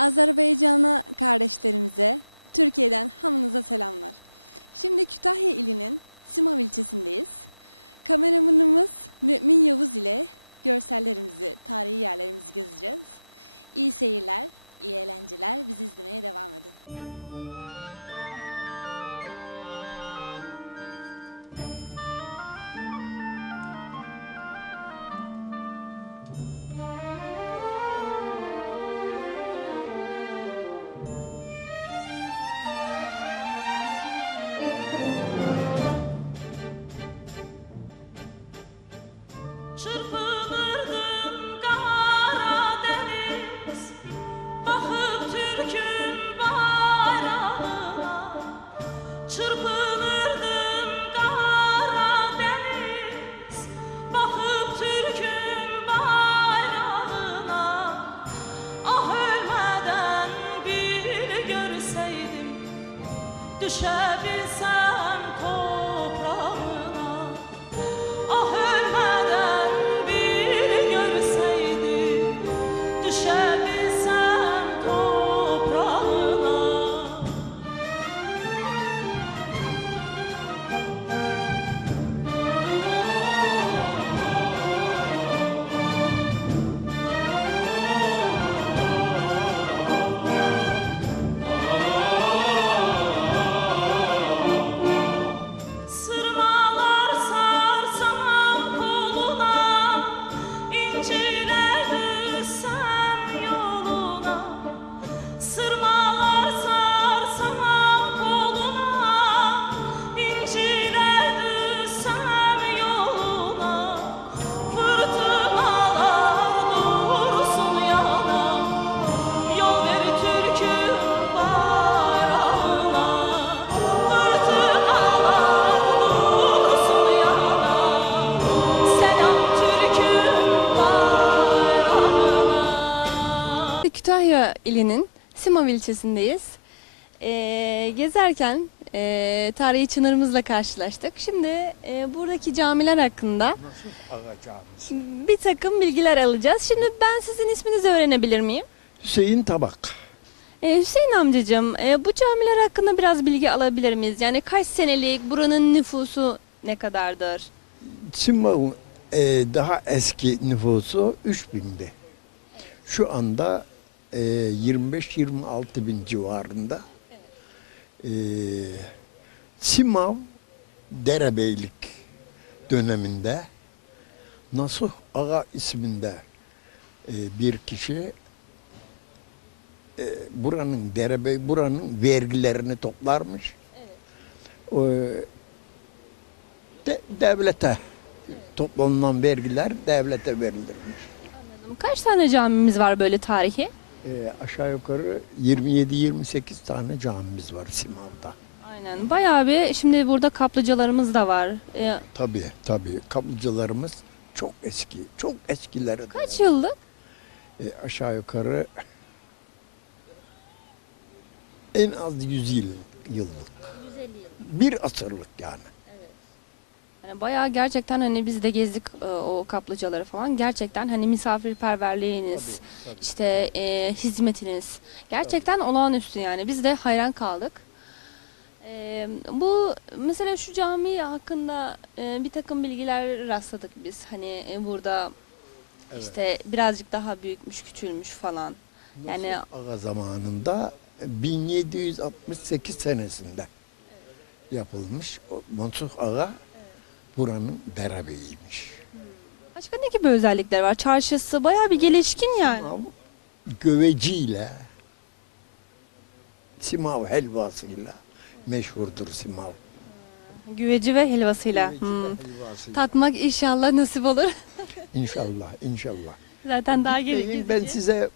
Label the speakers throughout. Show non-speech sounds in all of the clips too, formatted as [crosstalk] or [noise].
Speaker 1: Azerbaycan'a kardeşlerimize, Türkiye'den hamınıza selamlar. Şimdi Kütahya ilinin Simav ilçesindeyiz. Kameramanımız Mümin Yavuz ile görsellerimizi, tarihi yerlerimizi gezeceğiz. İyi seyirler, iyi eğlenceler. Bizi izlemeye devam edin. İlinin Simav ilçesindeyiz. Ee, gezerken e, tarihi çınarımızla karşılaştık. Şimdi e, buradaki camiler hakkında bir takım bilgiler alacağız. Şimdi ben sizin isminizi öğrenebilir miyim?
Speaker 2: Hüseyin Tabak.
Speaker 1: Ee, Hüseyin amcacığım, e, bu camiler hakkında biraz bilgi alabilir miyiz? Yani kaç senelik, buranın nüfusu ne kadardır?
Speaker 2: Simav'ın e, daha eski nüfusu 3000'di. Şu anda e, 25-26 bin civarında. E, Simav Derebeylik döneminde Nasuh Ağa isminde e, bir kişi e, buranın derebey buranın vergilerini toplarmış. O, de- devlete toplanılan vergiler devlete verilirmiş.
Speaker 1: Kaç tane camimiz var böyle tarihi?
Speaker 2: Ee, aşağı yukarı 27-28 tane camimiz var Simav'da.
Speaker 1: Aynen. Bayağı bir, şimdi burada kaplıcalarımız da var. Ee,
Speaker 2: Tabii tabii kaplıcalarımız çok eski, çok eskileri.
Speaker 1: kaç yıllık?
Speaker 2: Ee, aşağı yukarı en az 100 yıl, yıllık. Bir asırlık yani.
Speaker 1: Yani bayağı gerçekten hani biz de gezdik e, o kaplıcaları falan. Gerçekten hani misafirperverliğiniz, işte e, hizmetiniz gerçekten olağanüstü yani. Biz de hayran kaldık. E, bu mesela şu cami hakkında e, bir takım bilgiler rastladık biz. Hani e, burada işte birazcık daha büyükmüş, küçülmüş falan. Yani
Speaker 2: Ağa zamanında 1768 senesinde yapılmış. O Mansur Ağa buranın derebeyiymiş.
Speaker 1: başka ne gibi özellikler var? Çarşısı bayağı bir gelişkin yani.
Speaker 2: Simav göveciyle Simav helvasıyla meşhurdur Simav.
Speaker 1: Güveci ve helvasıyla.
Speaker 2: Göveci ve
Speaker 1: Hmm.
Speaker 2: helvasıyla.
Speaker 1: Tatmak inşallah nasip olur. [laughs]
Speaker 2: İnşallah, inşallah.
Speaker 1: Zaten daha geri
Speaker 2: Benim- ben size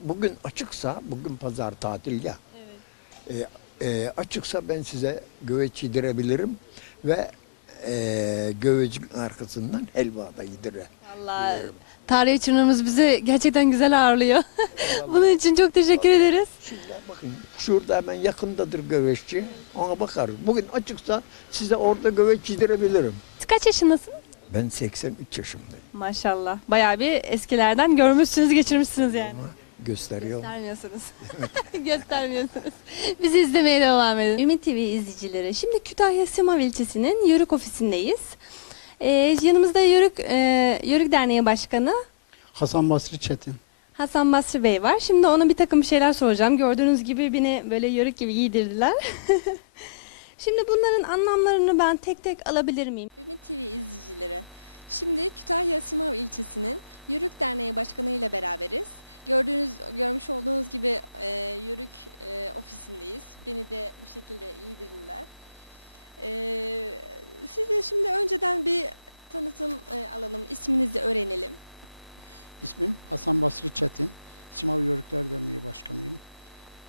Speaker 2: bugün açıksa, bugün pazar tatil ya. E, e, açıksa ben size göveç yedirebilirim ve e, gövecin arkasından helva da yedire.
Speaker 1: Allah tarih çınarımız bizi gerçekten güzel ağırlıyor. [laughs] Bunun için çok teşekkür ederiz.
Speaker 2: Şimdi bakın şurada hemen yakındadır göveççi. Ona bakarız. Bugün açıksa size orada göveç yedirebilirim.
Speaker 1: Kaç yaşındasın?
Speaker 2: Ben 83 yaşındayım.
Speaker 1: Maşallah. Bayağı bir eskilerden görmüşsünüz, geçirmişsiniz yani.
Speaker 2: Ama gösteriyor.
Speaker 1: Göstermiyorsunuz. [laughs] Göstermiyorsunuz. Bizi izlemeye devam edin. Ümit TV izleyicileri. Şimdi Kütahya Simav ilçesinin Yörük ofisindeyiz. Ee, yanımızda Yörük, e, Yörük Derneği Başkanı
Speaker 3: Hasan Basri Çetin.
Speaker 1: Hasan Basri Bey var. Şimdi ona bir takım şeyler soracağım. Gördüğünüz gibi beni böyle yörük gibi giydirdiler. [laughs] Şimdi bunların anlamlarını ben tek tek alabilir miyim? Ümit TV izleyicileri. Şimdi Kütahya Simav ilçesinin Yörük Derneği Başkanı ile beraberiz. Gördüğünüz, görmüş olduğunuz gibi e, Yörük e, ofisindeyiz. Beni de bu şekilde giydirdiler. E, size şimdi önceden bir tanıtım e, alalım, isminizi öğrenelim.
Speaker 3: İsmim Hasan Basri Çetin. Simav Yörükler Derneği Başkanıyım.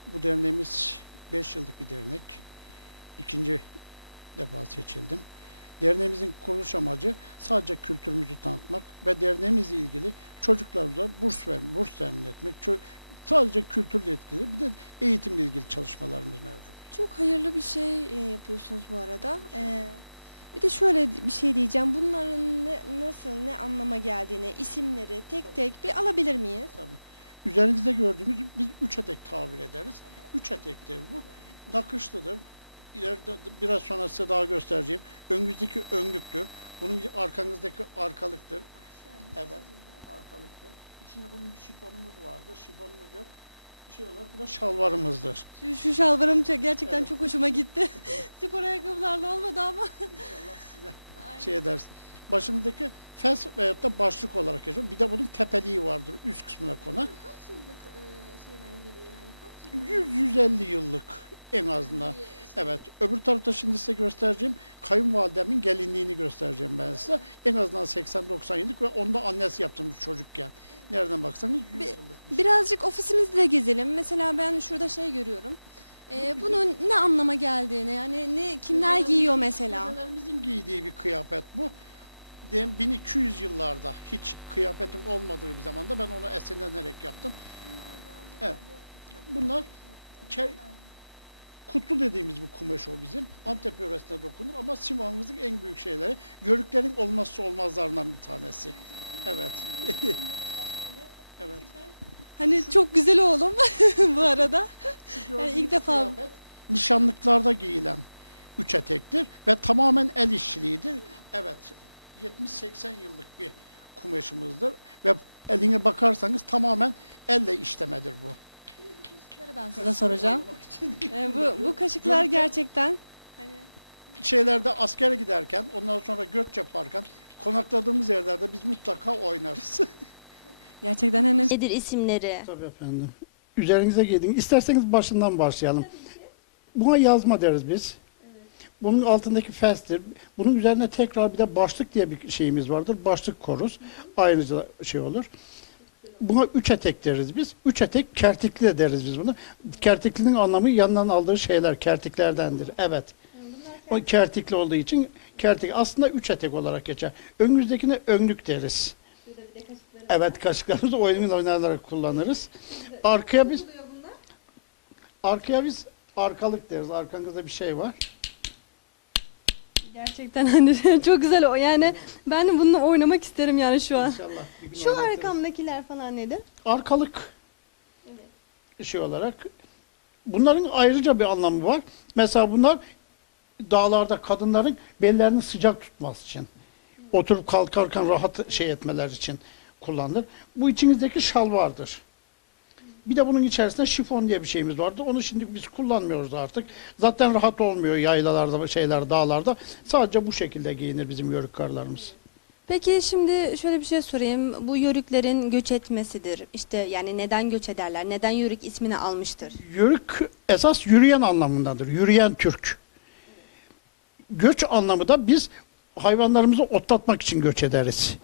Speaker 3: Bu derneğimiz 5 yıllık bir dernek. İkinci defa seçildim. Derneğimizin kuruluş amacı sadece kültürümüzü tanıtmak ve derneğimizle ilgili çocuklarımıza burs ver, burs temin etmek. Sadece kültürle ilgili bir de eğitimle ilgili çalışmalarımız mevcut.
Speaker 1: Çok hayırlı bir şey e, yapıyorsunuz bu arada. Ee, bir de şöyle bir şey diyeceğim. Bunların ne, nasıl, ne anlama geldiğini, isimleri tek tek bir alabilir miyiz?
Speaker 3: Tabii. Üzerinizde gördüğünüz biz üç etek tabir ederiz. Üç etektir bu. Nakışlıdır. İleride biraz sonra size daha göstereceğim. Önünüzdeki önlüktür. Bunun arkanızdaki arkalıktır. Evet. Arkalıktır. İçinde bunun bir şifonumuz vardır. Şifonumuz yok. Şey olarak bu da şalvarımızdır.
Speaker 1: Şu, şu şalvarım gerçekten
Speaker 3: Evet.
Speaker 1: çok hoşuma gitti. [laughs] Spor ayakkabılarla olmadı ama.
Speaker 3: İnşallah size [laughs] şey edersin. Başındaki fes veyahut da başlık olarak geçiyor. Bir de bunun tepeliği vardır üst kısmına kona. 100-150 yıllık en azından. Evet. Öbür tarafta şimdi size göstereceğim. Kayınvalidemin gelinliğini göstereceğim ben size. En azından 80-90 yıllık ve onda annesi yaptım çocukken. Nereden baksanız 100
Speaker 1: Bir-
Speaker 3: yıllık.
Speaker 1: Birazcık ofisimizde de gezelim. Mesela ben şurada şey görüyorum. Ee, bunun ne anlama geldiğini, yani ne kimler giyiyor mesela?
Speaker 3: Dedelerimizin giydiği bir kıyafet bu. Diyelim 1200 yıllarda hiç kıyafetim olmadığı bir zamanda ben onu esinlenerek yaptım. Evet. Bunlar ke- kutlu dediğimiz bu kumaş o bizim. Antep yöresine dokunur ama Simav'ımızın en büyük şeyleri. Yörüklerin olmazsa olmazlarından bir tanesi. Evet. [laughs] evet.
Speaker 1: Hani çok güzel oğlum [laughs] bu arada. Yani ilk defa-
Speaker 3: kıyafet nişanlıklarda giyilen üç etektir ve tamamen el işçiliğidir. Evet, 70-80 yıllık bir kumaşımızdır ve eline bakarsanız tamamen elle işlemedir bu.
Speaker 1: Ben size soracağım. Ee, bu, bu kaşıklar gerçekten hani
Speaker 3: Şeylerde askere giderken, ondan sonra göç yaparken konakladığımız yerlerde biz mutlaka oynarız. [laughs]
Speaker 1: gerçekten hani nedir isimleri?
Speaker 3: Tabii efendim. Üzerinize giydiğiniz. İsterseniz başından başlayalım. Buna yazma deriz biz. Bunun altındaki festir. Bunun üzerine tekrar bir de başlık diye bir şeyimiz vardır. Başlık koruz. Ayrıca şey olur. Buna üç etek deriz biz. Üç etek kertikli de deriz biz bunu. Kertiklinin anlamı yandan aldığı şeyler kertiklerdendir. Evet. O kertikli olduğu için kertik aslında üç etek olarak geçer. Önümüzdekine önlük deriz. Evet kaşıklarımızı oyun oynanarak kullanırız. Arkaya biz arkaya biz arkalık deriz. Arkanızda bir şey var.
Speaker 1: Gerçekten hani [laughs] çok güzel o. Yani ben de bununla oynamak isterim yani şu an.
Speaker 3: İnşallah. bir gün
Speaker 1: Şu
Speaker 3: oynatırız.
Speaker 1: arkamdakiler falan nedir?
Speaker 3: arkalık şey olarak bunların ayrıca bir anlamı var. Mesela bunlar dağlarda kadınların bellerini sıcak tutması için. Oturup kalkarken rahat şey etmeler için kullanılır. Bu içinizdeki şal vardır. Bir de bunun içerisinde şifon diye bir şeyimiz vardı. Onu şimdi biz kullanmıyoruz artık. Zaten rahat olmuyor yaylalarda, şeyler, dağlarda. Sadece bu şekilde giyinir bizim yörük karılarımız.
Speaker 1: Peki şimdi şöyle bir şey sorayım. Bu yörüklerin göç etmesidir. İşte yani neden göç ederler? Neden yörük ismini almıştır?
Speaker 3: Yörük esas yürüyen anlamındadır. Yürüyen Türk. Göç anlamı da biz hayvanlarımızı otlatmak için göç ederiz.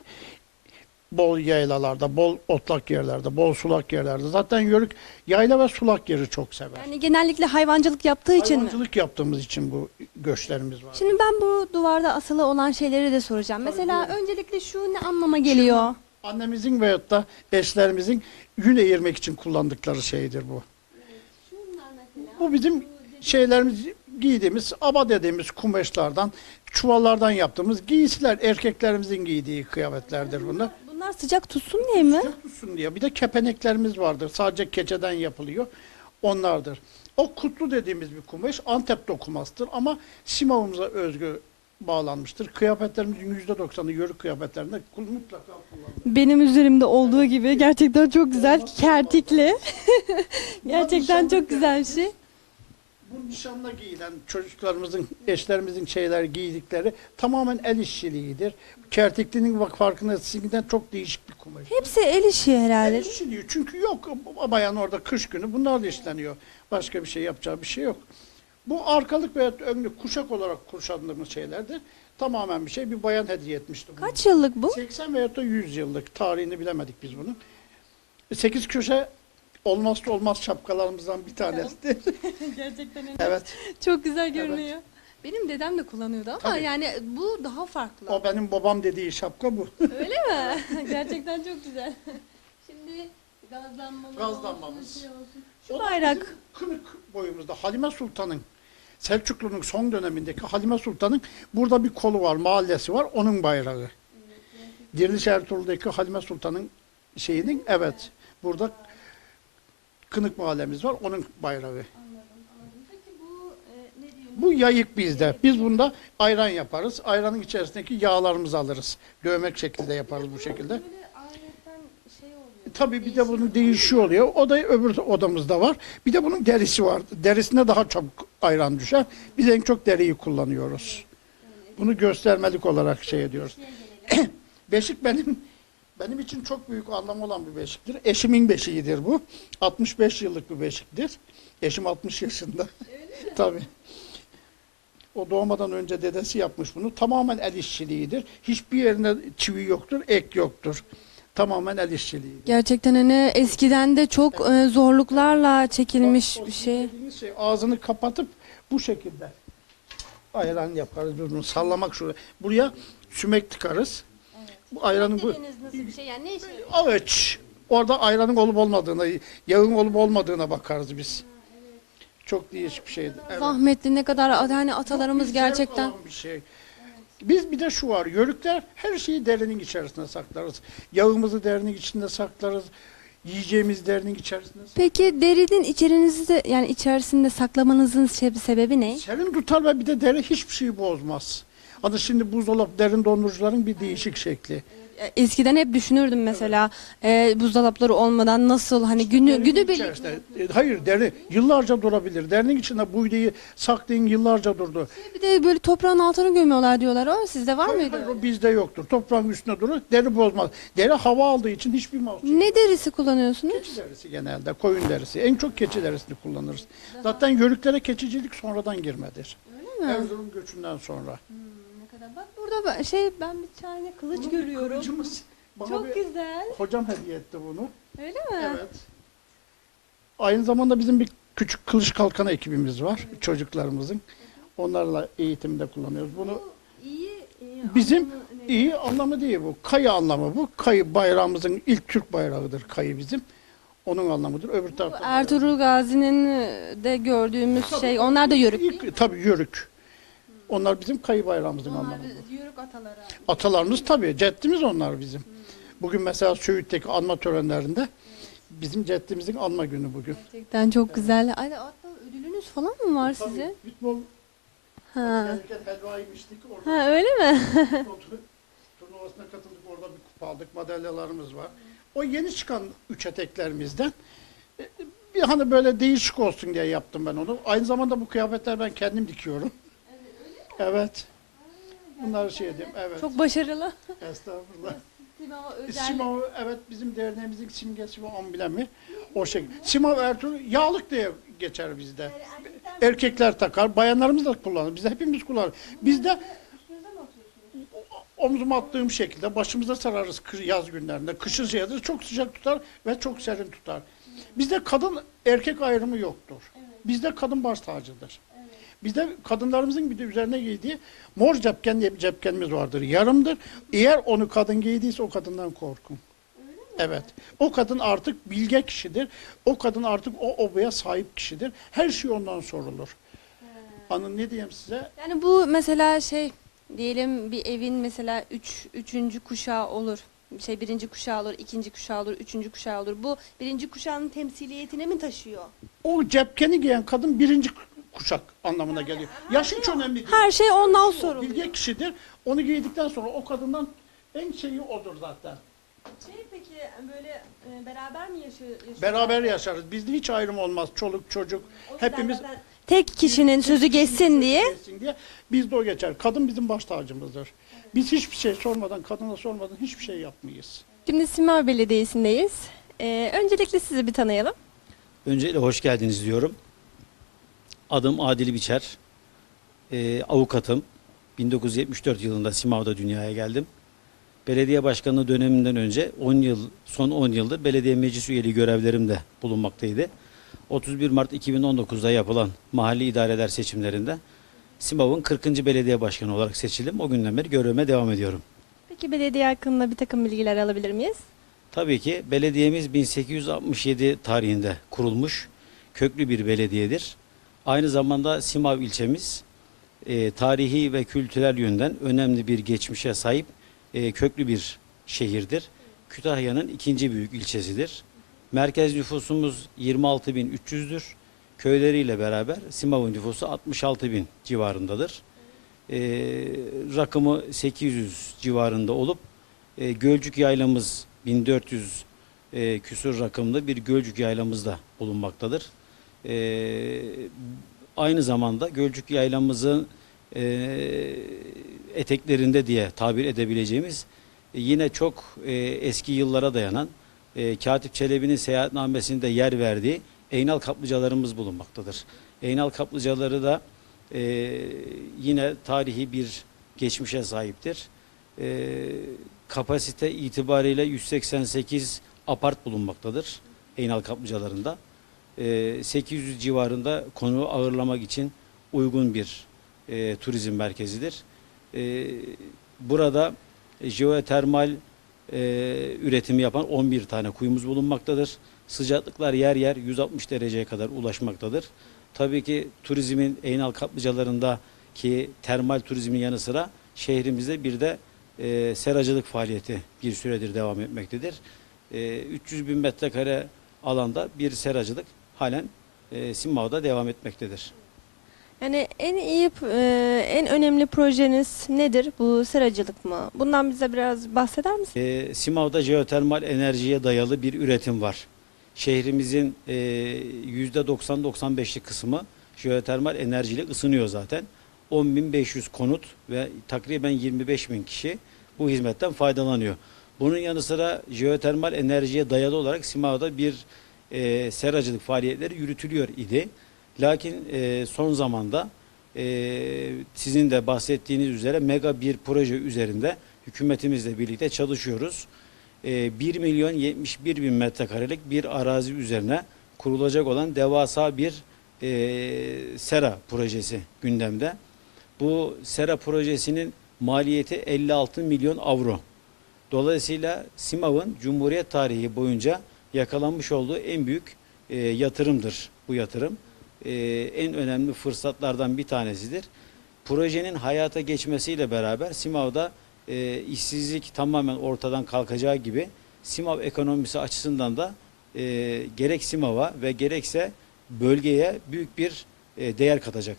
Speaker 3: Bol yaylalarda, bol otlak yerlerde, bol sulak yerlerde. Zaten yörük yayla ve sulak yeri çok sever.
Speaker 1: Yani genellikle hayvancılık yaptığı için mi?
Speaker 3: Hayvancılık yaptığımız için bu göçlerimiz var.
Speaker 1: Şimdi ben bu duvarda asılı olan şeyleri de soracağım.
Speaker 3: Tabii,
Speaker 1: Mesela
Speaker 3: buyurun.
Speaker 1: öncelikle şu ne anlama geliyor?
Speaker 3: Annemizin veyahut da eşlerimizin yün eğirmek için kullandıkları şeydir bu. Bu bizim şeylerimiz giydiğimiz, aba dediğimiz kumaşlardan, çuvallardan yaptığımız giysiler, erkeklerimizin giydiği kıyafetlerdir bunlar.
Speaker 1: Bunlar sıcak tutsun diye mi?
Speaker 3: Sıcak tutsun diye. Bir de kepeneklerimiz vardır. Sadece keçeden yapılıyor. Onlardır. O kutlu dediğimiz bir kumaş Antep dokumasıdır ama simavımıza özgü bağlanmıştır. Kıyafetlerimizin %90'ı yörük kıyafetlerinde mutlaka kullanılır.
Speaker 4: Benim üzerimde olduğu gibi gerçekten çok güzel kertikli. [laughs] gerçekten çok güzel bir şey.
Speaker 3: Bu nişanla giyilen çocuklarımızın, eşlerimizin şeyler giydikleri tamamen el işçiliğidir. Kertikliğinin bak farkında sizinkinden çok değişik bir kumaş.
Speaker 4: Hepsi el işi herhalde.
Speaker 3: El işçiliği çünkü yok. Bayan orada kış günü bunlar da işleniyor. Başka bir şey yapacağı bir şey yok. Bu arkalık veya önlük kuşak olarak kuşandığımız şeylerdir. Tamamen bir şey. Bir bayan hediye etmişti bunu.
Speaker 4: Kaç yıllık bu?
Speaker 3: 80 veya da 100 yıllık tarihini bilemedik biz bunun. 8 köşe olmazsa olmaz şapkalarımızdan bir tanesidir. [laughs]
Speaker 4: Gerçekten
Speaker 3: evet.
Speaker 4: çok güzel görünüyor.
Speaker 1: Benim dedem de kullanıyordu ama
Speaker 3: Tabii.
Speaker 1: yani bu daha farklı.
Speaker 3: O benim babam dediği şapka bu.
Speaker 1: Öyle mi? [laughs] Gerçekten çok güzel. Şimdi gazlanmamız,
Speaker 3: Gazlanmamız.
Speaker 1: şey Şu bayrak
Speaker 3: Kınık boyumuzda Halime Sultan'ın Selçuklu'nun son dönemindeki Halime Sultan'ın burada bir kolu var, mahallesi var, onun bayrağı. Diriliş Ertuğrul'daki Halime Sultan'ın şeyinin, evet, burada Kınık mahallemiz var, onun bayrağı.
Speaker 1: Bu e?
Speaker 3: Bu yayık bizde. Biz bunda ayran yaparız. Ayranın içerisindeki yağlarımızı alırız. Dövmek şekilde yaparız bu şekilde.
Speaker 1: Şey.
Speaker 3: Tabii bir de bunun değişiyor oluyor. O da öbür odamızda var. Bir de bunun derisi var. Derisine daha çabuk ayran düşer. Biz en çok deriyi kullanıyoruz. Bunu göstermelik olarak şey ediyoruz. [clears throat] Beşik benim benim için çok büyük anlamı olan bir beşiktir. Eşimin beşiğidir bu. 65 yıllık bir beşiktir. Eşim 60 yaşında. [laughs] Tabii. O doğmadan önce dedesi yapmış bunu. Tamamen el işçiliğidir. Hiçbir yerinde çivi yoktur, ek yoktur. Tamamen el işçiliğidir.
Speaker 4: Gerçekten hani eskiden de çok e, zorluklarla çekilmiş bir şey.
Speaker 3: şey ağzını kapatıp bu şekilde ayran yaparız bunu sallamak şuraya. Buraya sümek tıkarız. Bu ayranın bu
Speaker 1: Dediğiniz nasıl bir şey? Yani ne işe yarıyor?
Speaker 3: avuç. Orada ayranın olup olmadığına, yağın olup olmadığına bakarız biz. Çok değişik bir şeydi. Evet.
Speaker 4: Zahmetli ne kadar hani atalarımız
Speaker 3: zevk
Speaker 4: gerçekten.
Speaker 3: olan bir şey. Biz bir de şu var, yörükler her şeyi derinin içerisinde saklarız. Yağımızı derinin içinde saklarız. Yiyeceğimiz derinin içerisinde saklarız.
Speaker 4: Peki derinin içerinizde yani içerisinde saklamanızın sebebi ne?
Speaker 3: Serin tutar ve bir de deri hiçbir şeyi bozmaz. Hani şimdi buzdolabı derin dondurucuların bir değişik şekli.
Speaker 4: E, Eskiden hep düşünürdüm mesela e, buzdolapları olmadan nasıl hani günü günü
Speaker 3: içerisinde- E, Hayır deri yıllarca durabilir. Derinin içinde buğdayı saklayın yıllarca durdu.
Speaker 4: bir de böyle toprağın altına gömüyorlar diyorlar. O sizde var
Speaker 3: Hayır,
Speaker 4: mıydı?
Speaker 3: hayır, o bizde yoktur. Toprağın üstünde durur. Deri bozmaz. Deri hava aldığı için hiçbir mahsur.
Speaker 4: Ne derisi kullanıyorsunuz?
Speaker 3: Keçi derisi genelde, koyun derisi. En çok keçi derisini kullanırız. Zaten yörüklere keçicilik sonradan girmedir.
Speaker 4: Öyle mi?
Speaker 3: Erzurum göçünden sonra.
Speaker 4: Burada ben- şey ben bir tane kılıç
Speaker 3: Bunun
Speaker 4: görüyorum.
Speaker 3: kılıcımız [laughs] bana
Speaker 4: Çok
Speaker 3: bir
Speaker 4: güzel.
Speaker 3: hocam hediye etti bunu.
Speaker 4: Öyle mi?
Speaker 3: Evet. Aynı zamanda bizim bir küçük kılıç kalkan ekibimiz var çocuklarımızın. Onlarla eğitimde kullanıyoruz. Bunu
Speaker 1: İyi, iyi
Speaker 3: bizim
Speaker 1: anlamı ne?
Speaker 3: iyi anlamı değil bu. Kayı anlamı bu. Kayı bayrağımızın ilk Türk bayrağıdır kayı bizim. Onun anlamıdır. Öbür
Speaker 4: Bu
Speaker 3: tarafta
Speaker 4: Ertuğrul Gazi'nin de gördüğümüz şey onlar da yörük?
Speaker 3: İlk, tabii yörük. Onlar bizim kayı bayrağımızın
Speaker 1: Onlar
Speaker 3: anlamıdır.
Speaker 1: yörük ataları.
Speaker 3: Atalarımız tabii, ceddimiz onlar bizim. Bugün mesela Söğüt'teki anma törenlerinde bizim ceddimizin anma günü bugün.
Speaker 4: Gerçekten çok güzel. Ay, hatta ödülünüz falan mı var
Speaker 3: Tabii,
Speaker 4: size?
Speaker 3: Futbol
Speaker 4: Ha.
Speaker 3: Orada
Speaker 4: ha öyle mi?
Speaker 3: futbol turnuvasına katıldık. Orada bir kupa aldık. Madalyalarımız var. O yeni çıkan üç eteklerimizden e, bir hani böyle değişik olsun diye yaptım ben onu. Aynı zamanda bu kıyafetler ben kendim dikiyorum. Evet. Bunları şey edeyim. Evet.
Speaker 4: Çok başarılı.
Speaker 3: Estağfurullah.
Speaker 1: Simava özel.
Speaker 3: Simav evet bizim derneğimizin simgesi ve amblemi o şekilde. Simav Ertuğrul yağlık diye geçer bizde. Erkekler takar, bayanlarımız da kullanır. Biz hepimiz kullanır. Bizde omzuma attığım şekilde başımıza sararız yaz günlerinde. Kışın şeydir çok sıcak tutar ve çok serin tutar. Bizde kadın erkek ayrımı yoktur. Bizde kadın baş tacıdır. Bizde kadınlarımızın bir de üzerine giydiği mor cepken diye bir cepkenimiz vardır. Yarımdır. Eğer onu kadın giydiyse o kadından korkun. Evet. O kadın artık bilge kişidir. O kadın artık o obaya sahip kişidir. Her şey ondan sorulur. Anın ne diyeyim size?
Speaker 4: Yani bu mesela şey diyelim bir evin mesela üç, üçüncü kuşağı olur.
Speaker 1: şey birinci kuşağı olur, ikinci kuşağı olur, üçüncü kuşağı olur. Bu birinci kuşağın temsiliyetine mi taşıyor?
Speaker 3: O cepkeni giyen kadın birinci kuşak anlamına geliyor. Yaş hiç önemli değil.
Speaker 4: Her şey ondan soruluyor.
Speaker 3: Bilge kişidir. Onu giydikten sonra o kadından en şeyi odur zaten.
Speaker 1: Şey peki böyle beraber mi yaşıyor?
Speaker 3: Beraber yaşarız. Bizde hiç ayrım olmaz. Çoluk çocuk hepimiz
Speaker 4: Tek kişinin sözü geçsin diye.
Speaker 3: geçsin diye bizde o geçer. Kadın bizim baş tacımızdır. Biz hiçbir şey sormadan, kadına sormadan hiçbir şey yapmayız.
Speaker 4: Şimdi Simav Belediyesi'ndeyiz. Ee, öncelikle sizi bir tanıyalım.
Speaker 5: Öncelikle hoş geldiniz diyorum. Adım Adil Biçer. Ee, avukatım. 1974 yılında Simav'da dünyaya geldim. Belediye başkanlığı döneminden önce 10 yıl, son 10 yıldır belediye meclis üyeliği görevlerimde bulunmaktaydı. 31 Mart 2019'da yapılan mahalli idareler seçimlerinde Simav'ın 40. belediye başkanı olarak seçildim. O günden beri görevime devam ediyorum.
Speaker 4: Peki belediye hakkında bir takım bilgiler alabilir miyiz?
Speaker 5: Tabii ki belediyemiz 1867 tarihinde kurulmuş köklü bir belediyedir. Aynı zamanda Simav ilçemiz e, tarihi ve kültürel yönden önemli bir geçmişe sahip e, köklü bir şehirdir. Kütahya'nın ikinci büyük ilçesidir. Merkez nüfusumuz 26.300'dür. Köyleriyle beraber Simav'ın nüfusu 66.000 civarındadır. E, rakımı 800 civarında olup e, Gölcük yaylamız 1400 e, küsur rakımlı bir Gölcük yaylamızda bulunmaktadır. E, aynı zamanda Gölcük yaylamızın e, eteklerinde diye tabir edebileceğimiz e, yine çok e, eski yıllara dayanan e, Katip Çelebi'nin seyahatnamesinde yer verdiği Eynal kaplıcalarımız bulunmaktadır. Eynal kaplıcaları da e, yine tarihi bir geçmişe sahiptir. E, kapasite itibariyle 188 apart bulunmaktadır Eynal kaplıcalarında. E, 800 civarında konu ağırlamak için uygun bir e, turizm merkezidir. E, burada jeotermal e, üretimi yapan 11 tane kuyumuz bulunmaktadır. Sıcaklıklar yer yer 160 dereceye kadar ulaşmaktadır. Tabii ki turizmin Eynal kaplıcalarında ki termal turizmin yanı sıra şehrimizde bir de e, seracılık faaliyeti bir süredir devam etmektedir. E, 300 bin metrekare alanda bir seracılık halen e, Simmav'da devam etmektedir.
Speaker 4: Yani en iyi, e, en önemli projeniz nedir? Bu seracılık mı? Bundan bize biraz bahseder misiniz?
Speaker 5: E, Simav'da jeotermal enerjiye dayalı bir üretim var. Şehrimizin e, %90-95'lik kısmı jeotermal enerjiyle ısınıyor zaten. 10.500 konut ve takriben 25.000 kişi bu hizmetten faydalanıyor. Bunun yanı sıra jeotermal enerjiye dayalı olarak Simav'da bir e, seracılık faaliyetleri yürütülüyor idi. Lakin e, son zamanda e, sizin de bahsettiğiniz üzere mega bir proje üzerinde hükümetimizle birlikte çalışıyoruz. E, 1 milyon 71 bin metrekarelik bir arazi üzerine kurulacak olan devasa bir e, sera projesi gündemde. Bu sera projesinin maliyeti 56 milyon avro. Dolayısıyla Simav'ın Cumhuriyet tarihi boyunca yakalanmış olduğu en büyük e, yatırımdır bu yatırım. E, en önemli fırsatlardan bir tanesidir. Projenin hayata geçmesiyle beraber Simav'da e, işsizlik tamamen ortadan kalkacağı gibi Simav ekonomisi açısından da e, gerek Simav'a ve gerekse bölgeye büyük bir e, değer katacak.